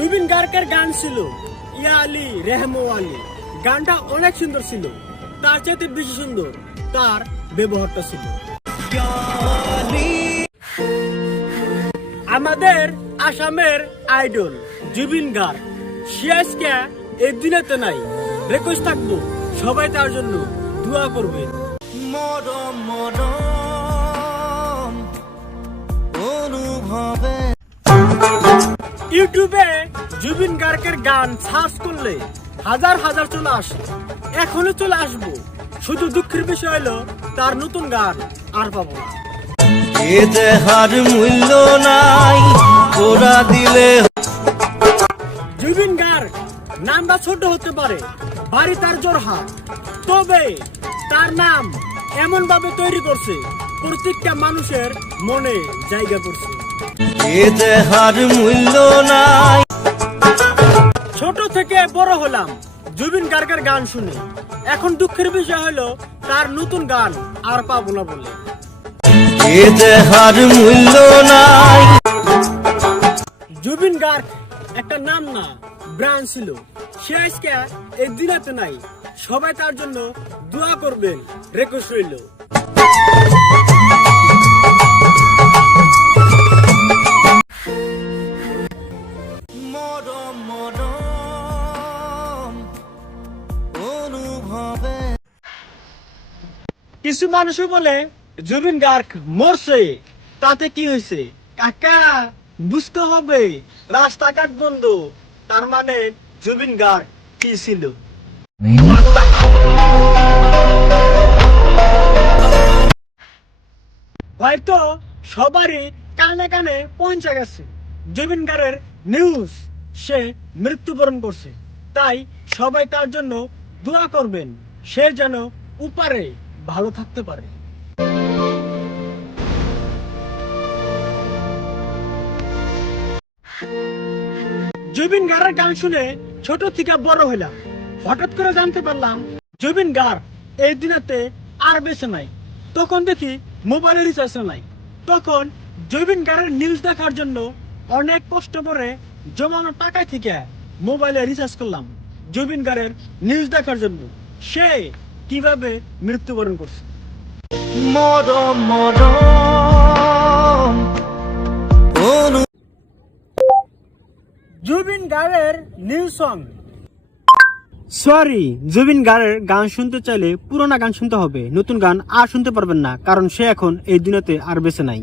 জুবিন গার্গের গান ছিল ইয়া আলী রেহমো আলী। গানটা অনেক সুন্দর ছিল, তার চাইতে বেশি সুন্দর তার ব্যবহারটা ছিল। আমাদের আসামের আইডল জুবিন গার্গ, সে আজকে এই দুনিয়াতে নাই। রিকোয়েস্ট থাকবো সবাই তার জন্য দোয়া করবে। ইউটিউবে জুবিন গার্গের গান সার্চ করলে হাজার হাজার চলে আসে, এখনো চলে আসবো। শুধু দুঃখের বিষয় হলো তার নতুন গান আর পাবো না। হার মূল্য নাই ওরা দিলে। জুবিন গার্গ নামটা ছোট হতে পারে, বাড়ি তার জোরহাট, তবে তার নাম এমন ভাবে তৈরি করছে প্রত্যেকটা মানুষের মনে জায়গা করছে। হার মূল্য নাই। ছোট থেকে বড় হলাম জুবিন গার্গের গান শুনে, এখন দুঃখের বিষয় হলো তার নতুন গান আর পাবো না বলে। হার মূল্য নাই। জুবিন গার্গ একটা নাম না, ব্র্যান্ড ছিল। সে আজকে এই দিনাতে নাই, সবাই তার জন্য দোয়া করবেন। রিকোয়েস্ট রইল। কিছু মানুষও বলে জুবিন গার্গ মরছে, তাতে কি হয়েছে? কাকা বুঝতে হবে রাস্তাঘাট বন্ধ, তার মানে জুবিন গার্গ কি ছিল? হয়তো সবারই কানে কানে পৌঁছে গেছে জুবিন গার্গের নিউজ, সে মৃত্যুবরণ করছে। তাই সবাই তার জন্য দোয়া করবেন, সে যেন উপরে ভালো থাকতে পারে। জুবিন গার্গের গান শুনে ছোট থেকে বড় হইলাম, হঠাৎ করে জানতে পারলাম জুবিন গার্গ এই দিনাতে আর বেঁচে নাই। তখন দেখি মোবাইলের রিচার্জ নাই। তখন জুবিন গার্গের নিউজ দেখার জন্য অনেক কষ্ট করে জমানো টাকা থেকে মোবাইলে রিচার্জ করলাম জুবিন গার্গের নিউজ দেখার জন্য সে কিভাবে মৃত্যুবরণ করছে। জুবিন গার্গের নিউ সং। সরি, জুবিন গার্গের গান শুনতে চাইলে পুরোনো গান শুনতে হবে, নতুন গান আর শুনতে পারবেন না, কারণ সে এখন এই দুনিয়াতে আর বেঁচে নাই।